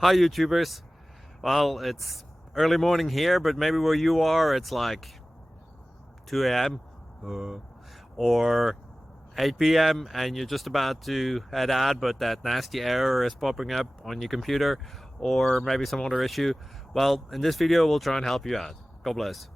Hi YouTubers. Well, it's early morning here, but maybe where you are it's like 2 a.m. or 8 p.m. and you're just about to head out, but that nasty error is popping up on your computer, or maybe some other issue. Well, in this video we'll try and help you out. God bless.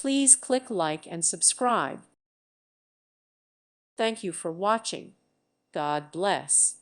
Please click like and subscribe. Thank you for watching. God bless.